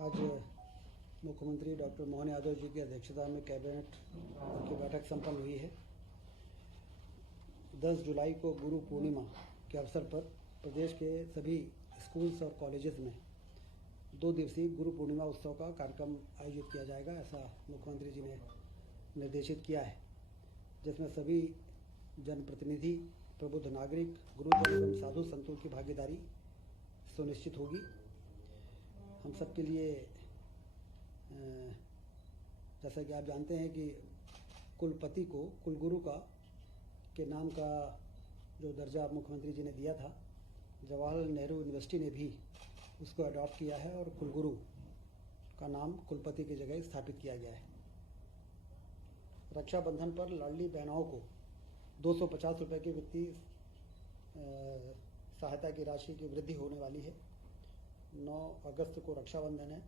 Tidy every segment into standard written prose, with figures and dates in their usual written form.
आज मुख्यमंत्री डॉक्टर मोहन यादव जी की अध्यक्षता में कैबिनेट की बैठक संपन्न हुई है। 10 जुलाई को गुरु पूर्णिमा के अवसर पर प्रदेश के सभी स्कूल्स और कॉलेजेस में 2 दिवसीय गुरु पूर्णिमा उत्सव का कार्यक्रम आयोजित किया जाएगा, ऐसा मुख्यमंत्री जी ने निर्देशित किया है, जिसमें सभी जनप्रतिनिधि, प्रबुद्ध नागरिक, गुरुजन एवं साधु संतों की भागीदारी सुनिश्चित होगी। हम सब के लिए जैसा कि आप जानते हैं कि कुलपति को कुलगुरु का के नाम का जो दर्जा मुख्यमंत्री जी ने दिया था, जवाहरलाल नेहरू यूनिवर्सिटी ने भी उसको अडॉप्ट किया है और कुलगुरु का नाम कुलपति की जगह स्थापित किया गया है। रक्षाबंधन पर लाडली बहनों को 250 रुपये की वित्तीय सहायता की राशि की वृद्धि होने वाली है। 9 अगस्त को रक्षाबंधन है।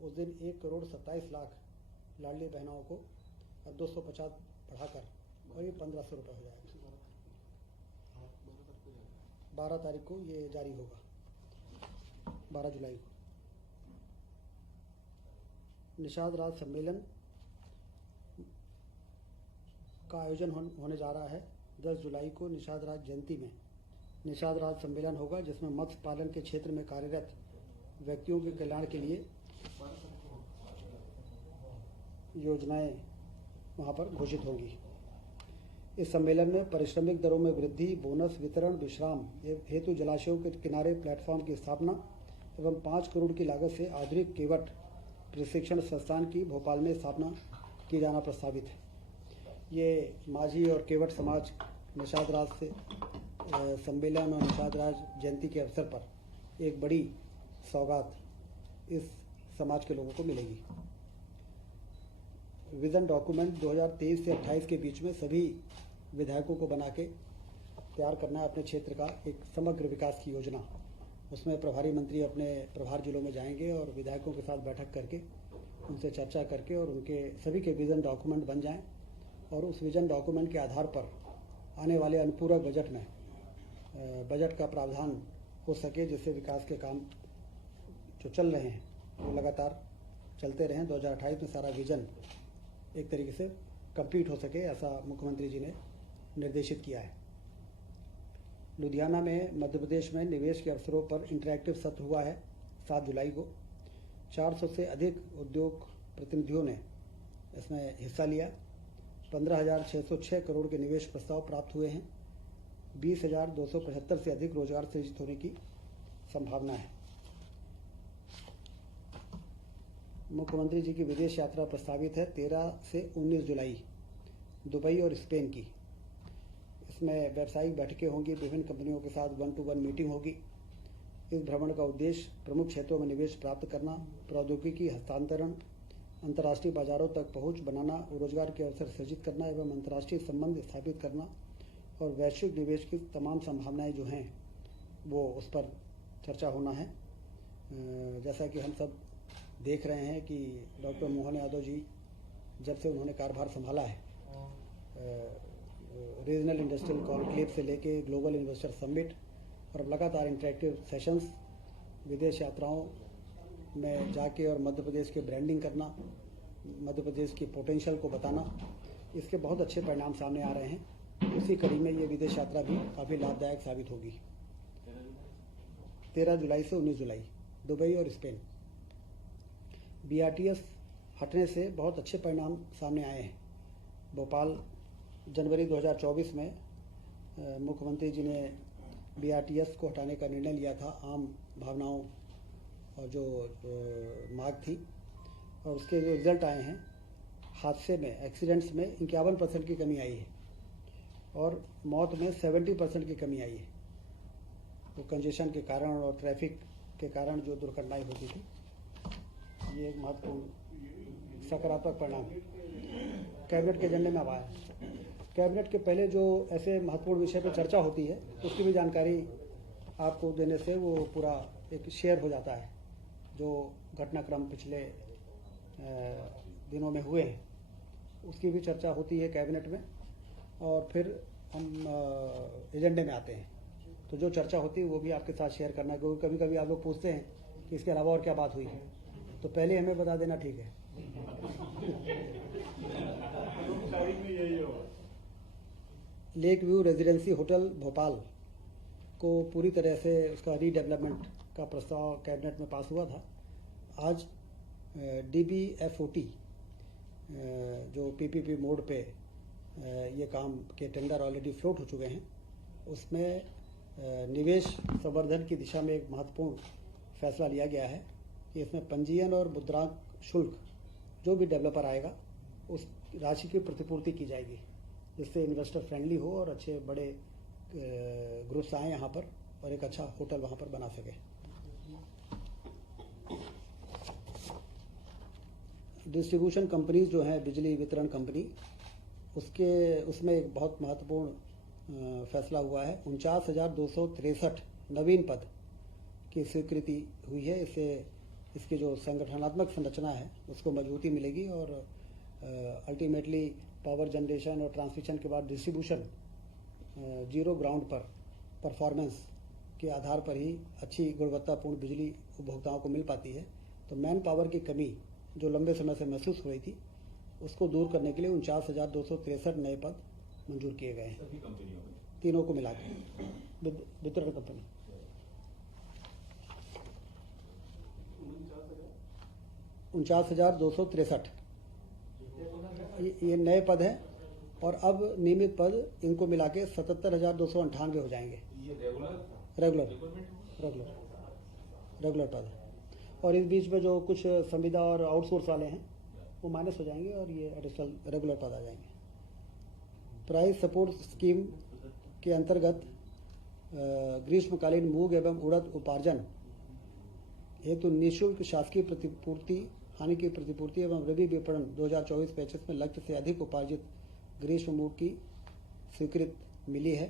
उस दिन 1,27,00,000 लाडली बहनों को 250 बढ़ाकर और ये 1,500 रुपये हो जाएगा। 12 तारीख को ये जारी होगा, 12 जुलाई को। निषाद राज सम्मेलन का आयोजन होने जा रहा है। 10 जुलाई को निषाद राज जयंती में निषाद राज सम्मेलन होगा, जिसमें मत्स्य पालन के क्षेत्र में कार्यरत व्यक्तियों के कल्याण के लिए योजनाएं वहां पर घोषित होंगी। इस सम्मेलन में पारिश्रमिक दरों में वृद्धि, बोनस वितरण, विश्राम हेतु जलाशयों के किनारे प्लेटफॉर्म की स्थापना एवं 5 करोड़ की लागत से आधुनिक केवट प्रशिक्षण संस्थान की भोपाल में स्थापना की जाना प्रस्तावित है। ये माझी और केवट समाज निषाद राज से सम्मेलन और निषाद राज जयंती के अवसर पर एक बड़ी सौगात इस समाज के लोगों को मिलेगी। विजन डॉक्यूमेंट 2023 से 28 के बीच में सभी विधायकों को बना के तैयार करना है अपने क्षेत्र का एक समग्र विकास की योजना। उसमें प्रभारी मंत्री अपने प्रभार जिलों में जाएंगे और विधायकों के साथ बैठक करके उनसे चर्चा करके और उनके सभी के विजन डॉक्यूमेंट बन जाएं और उस विजन डॉक्यूमेंट के आधार पर आने वाले अनुपूरक बजट में बजट का प्रावधान हो सके, जिससे विकास के काम जो चल रहे हैं वो लगातार चलते रहें। 2028 में सारा विजन एक तरीके से कंप्लीट हो सके, ऐसा मुख्यमंत्री जी ने निर्देशित किया है। लुधियाना में मध्य प्रदेश में निवेश के अवसरों पर इंटरैक्टिव सत्र हुआ है 7 जुलाई को। 400 से अधिक उद्योग प्रतिनिधियों ने इसमें हिस्सा लिया। 15,606 करोड़ के निवेश प्रस्ताव प्राप्त हुए हैं। 20,275 से अधिक रोजगार सृजित होने की संभावना है। मुख्यमंत्री जी की विदेश यात्रा प्रस्तावित है 13 से 19 जुलाई, दुबई और स्पेन की। इसमें व्यावसायिक बैठकें होंगी, विभिन्न कंपनियों के साथ 1-to-1 मीटिंग होगी। इस भ्रमण का उद्देश्य प्रमुख क्षेत्रों में निवेश प्राप्त करना, प्रौद्योगिकी हस्तांतरण, अंतर्राष्ट्रीय बाजारों तक पहुंच बनाना, रोजगार के अवसर सृजित करना एवं अंतर्राष्ट्रीय संबंध स्थापित करना और वैश्विक निवेश की तमाम संभावनाएं जो हैं वो उस पर चर्चा होना है। जैसा कि हम सब देख रहे हैं कि डॉक्टर मोहन यादव जी जब से उन्होंने कार्यभार संभाला है, रीजनल इंडस्ट्रियल कॉन्क्लेव से लेके ग्लोबल इन्वेस्टर समिट और अब लगातार इंटरेक्टिव सेशंस, विदेश यात्राओं में जाके और मध्य प्रदेश के ब्रांडिंग करना, मध्य प्रदेश की पोटेंशियल को बताना, इसके बहुत अच्छे परिणाम सामने आ रहे हैं। उसी कड़ी में ये विदेश यात्रा भी काफ़ी लाभदायक साबित होगी। 13 जुलाई से 19 जुलाई, दुबई और स्पेन। BRTS हटने से बहुत अच्छे परिणाम सामने आए हैं। भोपाल जनवरी 2024 में मुख्यमंत्री जी ने BRTS को हटाने का निर्णय लिया था, आम भावनाओं और जो मांग थी, और उसके जो रिजल्ट आए हैं, हादसे में, एक्सीडेंट्स में 51% की कमी आई है और मौत में 70% की कमी आई है। तो कंजेशन के कारण और ट्रैफिक के कारण जो दुर्घटनाएं होती थी, ये एक महत्वपूर्ण सकारात्मक परिणाम कैबिनेट के एजेंडे में अब आया। कैबिनेट के पहले जो ऐसे महत्वपूर्ण विषय पर चर्चा होती है, उसकी भी जानकारी आपको देने से वो पूरा एक शेयर हो जाता है। जो घटनाक्रम पिछले दिनों में हुए हैं, उसकी भी चर्चा होती है कैबिनेट में और फिर हम एजेंडे में आते हैं। तो जो चर्चा होती है वो भी आपके साथ शेयर करना है, क्योंकि कभी कभी आप लोग पूछते हैं कि इसके अलावा और क्या बात हुई है। तो पहले हमें बता देना ठीक है। Lake view residency hotel Bhopal को पूरी तरह से उसका रीडेवलपमेंट का प्रस्ताव कैबिनेट में पास हुआ था। आज DBFOT जो PPP मोड पे ये काम के टेंडर ऑलरेडी फ्लोट हो चुके हैं, उसमें निवेश संवर्धन की दिशा में एक महत्वपूर्ण फैसला लिया गया है कि इसमें पंजीयन और मुद्रांक शुल्क जो भी डेवलपर आएगा उस राशि की प्रतिपूर्ति की जाएगी, जिससे इन्वेस्टर फ्रेंडली हो और अच्छे बड़े ग्रुप्स आए यहाँ पर और एक अच्छा होटल वहाँ पर बना सके। डिस्ट्रीब्यूशन कंपनीज जो हैं, बिजली वितरण कंपनी, उसमें एक बहुत महत्वपूर्ण फैसला हुआ है। 49,263 नवीन पद की स्वीकृति हुई है। इससे इसकी जो संगठनात्मक संरचना है उसको मजबूती मिलेगी और अल्टीमेटली पावर जनरेशन और ट्रांसमिशन के बाद डिस्ट्रीब्यूशन जीरो ग्राउंड पर परफॉर्मेंस के आधार पर ही अच्छी गुणवत्तापूर्ण बिजली उपभोक्ताओं को मिल पाती है। तो मैन पावर की कमी जो लंबे समय से महसूस हो रही थी, उसको दूर करने के लिए 49,263 नए पद मंजूर किए गए हैं, सभी कंपनियों में, तीनों को मिला के वितरण कंपनी। 49,263 ये नए पद हैं और अब नियमित पद इनको मिला के 77,298 हो जाएंगे। रेगुलर पद है। और इस बीच में जो कुछ संविदा और आउटसोर्स वाले हैं वो माइनस हो जाएंगे और ये एडिशनल रेगुलर पद आ जाएंगे। प्राइस सपोर्ट स्कीम के अंतर्गत ग्रीष्मकालीन मूंग एवं उड़द उपार्जन हेतु निःशुल्क शासकीय प्रतिपूर्ति, हानि की प्रतिपूर्ति एवं रबी विपणन 2024-25 में लक्ष्य से अधिक उपार्जित ग्रीष्म मूंग की स्वीकृति मिली है,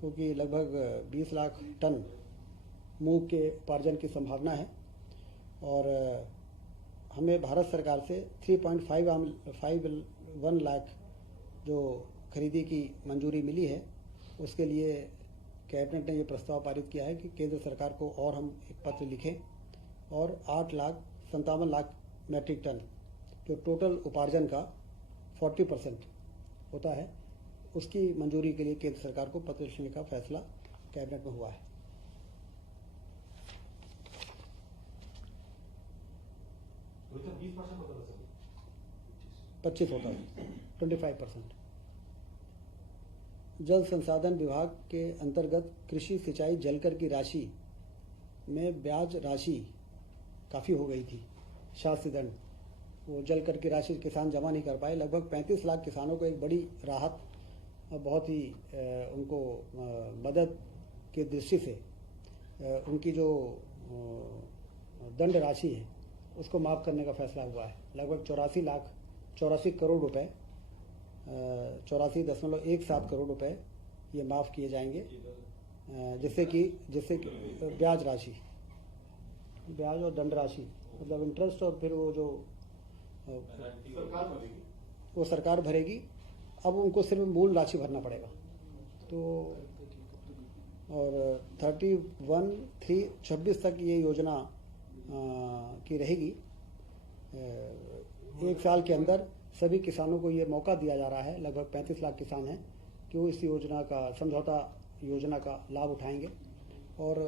क्योंकि लगभग 20 लाख टन मूंग के उपार्जन की संभावना है और हमें भारत सरकार से 3.51 लाख जो खरीदी की मंजूरी मिली है, उसके लिए कैबिनेट ने ये प्रस्ताव पारित किया है कि केंद्र सरकार को और हम एक पत्र लिखें और 8,57 लाख मैट्रिक टन जो टोटल उपार्जन का 40% होता है, उसकी मंजूरी के लिए केंद्र सरकार को पत्र लिखने का फैसला कैबिनेट में हुआ है। 25 होता है, 25%। जल संसाधन विभाग के अंतर्गत कृषि सिंचाई जलकर की राशि में ब्याज राशि काफ़ी हो गई थी, शास्ति दंड, वो जलकर की राशि किसान जमा नहीं कर पाए। लगभग 35 लाख किसानों को एक बड़ी राहत, बहुत ही उनको मदद की दृष्टि से उनकी जो दंड राशि है उसको माफ़ करने का फैसला हुआ है। लगभग 84 करोड़ रुपए, 84.17 करोड़ रुपए ये माफ़ किए जाएंगे, जिससे कि ब्याज और दंड राशि, मतलब इंटरेस्ट और फिर वो जो सरकार भरेगी। अब उनको सिर्फ मूल राशि भरना पड़ेगा। तो और 31/3/26 तक ये योजना की रहेगी। एक साल के अंदर सभी किसानों को ये मौका दिया जा रहा है, लगभग 35 लाख किसान हैं कि वो इस योजना का, समझौता योजना का लाभ उठाएंगे और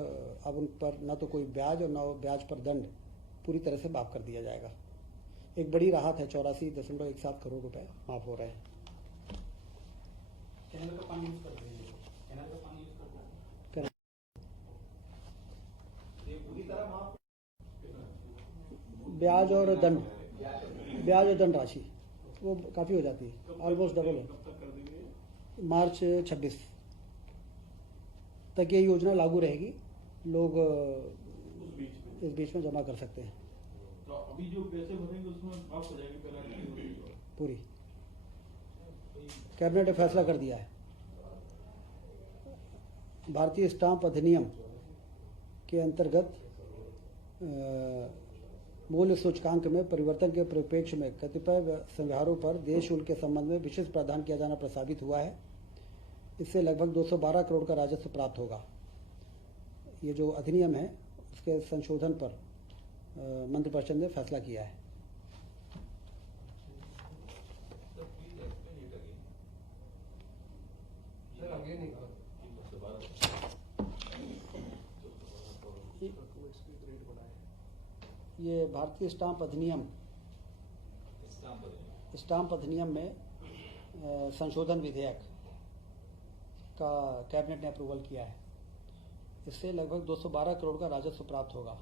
अब उन पर न तो कोई ब्याज और न ब्याज पर दंड पूरी तरह से माफ़ कर दिया जाएगा। एक बड़ी राहत है, 84.17 करोड़ रुपए माफ़ हो रहे हैं। कैनाल का पानी यूज करते हैं, कैनाल का पानी यूज करते हैं, ये पूरी तरह माफ। ब्याज और दंड राशि वो काफ़ी हो जाती है, ऑलमोस्ट डबल है। मार्च 26 तक ये योजना लागू रहेगी, लोग इस बीच में जमा कर सकते हैं। तो अभी जो पैसे भरेंगे उसमें माफ हो जाएगी पेनल्टी पूरी। कैबिनेट ने फैसला कर दिया है। भारतीय स्टाम्प अधिनियम के अंतर्गत मूल्य सूचकांक में परिवर्तन के परिप्रेक्ष्य में कतिपय संव्यवहारों पर देय शुल्क के संबंध में विशेष प्रावधान किया जाना प्रस्तावित हुआ है। इससे लगभग 212 करोड़ का राजस्व प्राप्त होगा। ये जो अधिनियम है उसके संशोधन पर मंत्रिपरिषद ने फैसला किया है। ये भारतीय स्टाम्प अधिनियम में संशोधन विधेयक का कैबिनेट ने अप्रूवल किया है। इससे लगभग 212 करोड़ का राजस्व प्राप्त होगा।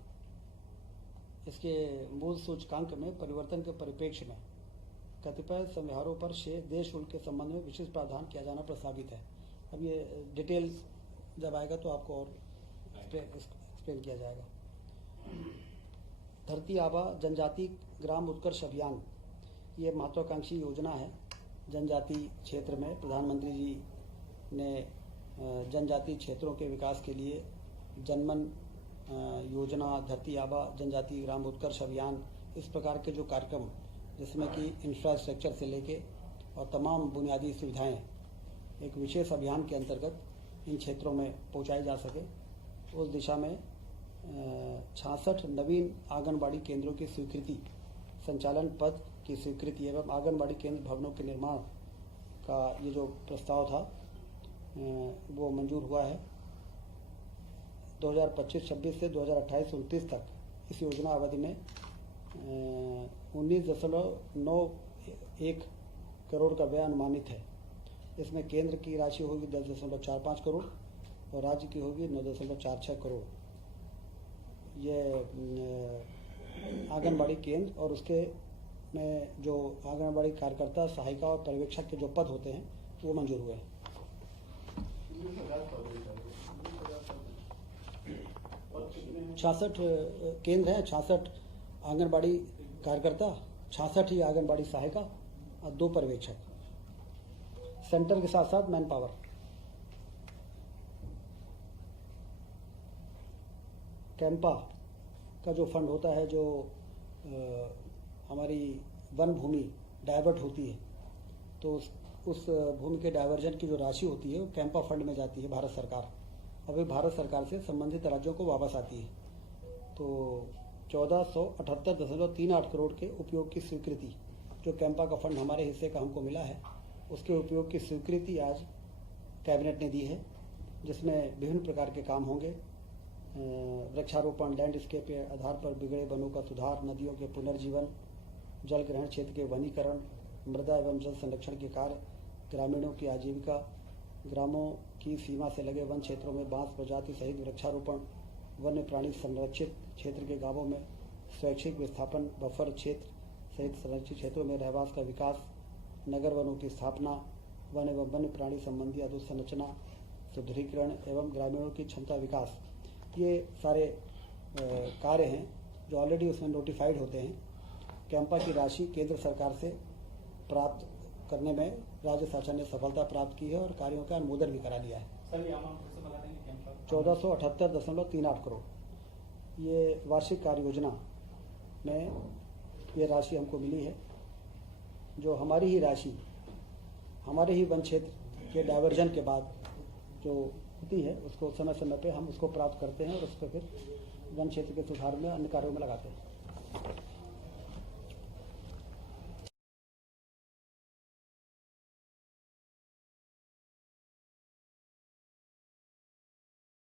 इसके मूल सूचकांक में परिवर्तन के परिप्रेक्ष्य में कतिपय समव्यवहारों पर देश शुल्क के संबंध में विशेष प्रावधान किया जाना प्रस्तावित है। अब ये डिटेल जब आएगा तो आपको और एक्सप्लेन किया जाएगा। धरती आबा जनजाति ग्राम उत्कर्ष अभियान ये महत्वाकांक्षी योजना है। जनजाति क्षेत्र में प्रधानमंत्री जी ने जनजाति क्षेत्रों के विकास के लिए जनमन योजना, धरती आबा जनजाति ग्राम उत्कर्ष अभियान, इस प्रकार के जो कार्यक्रम जिसमें कि इंफ्रास्ट्रक्चर से लेके और तमाम बुनियादी सुविधाएं एक विशेष अभियान के अंतर्गत इन क्षेत्रों में पहुंचाई जा सके, उस दिशा में 66 नवीन आंगनबाड़ी केंद्रों की स्वीकृति, संचालन पद की स्वीकृति एवं आंगनबाड़ी केंद्र भवनों के निर्माण का ये जो प्रस्ताव था वो मंजूर हुआ है। 2025-26 से 2028-29 तक इस योजना अवधि में 19.91 करोड़ का व्यय अनुमानित है। इसमें केंद्र की राशि होगी 10.45 करोड़ और राज्य की होगी 9.46 करोड़। ये आंगनबाड़ी केंद्र और उसके में जो आंगनबाड़ी कार्यकर्ता, सहायिका और पर्यवेक्षक के जो पद होते हैं वो मंजूर हुए हैं। 66 केंद्र हैं, 66 आंगनबाड़ी कार्यकर्ता, 66 ही आंगनबाड़ी सहायिका और 2 पर्यवेक्षक, सेंटर के साथ साथ मैन पावर। कैंपा का जो फंड होता है, जो हमारी वन भूमि डाइवर्ट होती है, तो उस भूमि के डाइवर्जन की जो राशि होती है वो कैंपा फंड में जाती है भारत सरकार, और वे भारत सरकार से संबंधित राज्यों को वापस आती है। तो 1478.38 करोड़ के उपयोग की स्वीकृति, जो कैंपा का फंड हमारे हिस्से का हमको मिला है, उसके उपयोग की स्वीकृति आज कैबिनेट ने दी है, जिसमें विभिन्न प्रकार के काम होंगे। वृक्षारोपण, लैंडस्केप के आधार पर बिगड़े वनों का सुधार, नदियों के पुनर्जीवन, जल ग्रहण क्षेत्र के वनीकरण, मृदा एवं जल संरक्षण के कार्य, ग्रामीणों की आजीविका, ग्रामों की सीमा से लगे वन क्षेत्रों में बांस प्रजाति सहित वृक्षारोपण, वन्य प्राणी संरक्षित क्षेत्र के गांवों में स्वैच्छिक विस्थापन, बफर क्षेत्र सहित संरक्षित क्षेत्रों में रहवास का विकास, नगर वनों की स्थापना, वन एवं वन्य प्राणी संबंधी अधोसंरचना सुदृढ़ीकरण एवं ग्रामीणों की क्षमता विकास, ये सारे कार्य हैं जो ऑलरेडी उसमें नोटिफाइड होते हैं। कैंपा की राशि केंद्र सरकार से प्राप्त करने में राज्य शासन ने सफलता प्राप्त की है और कार्यों का अनुमोदन भी करा लिया है। सर ये अमाउंट कैसे बता देंगे कैंपा? 1478.38 करोड़ ये वार्षिक कार्य योजना में ये राशि हमको मिली है, जो हमारी ही राशि हमारे ही वन क्षेत्र के डाइवर्जन के बाद जो होती है उसको समय समय पे हम उसको प्राप्त करते हैं और उस पर फिर वन क्षेत्र के सुधार में अन्य कार्यों में लगाते हैं।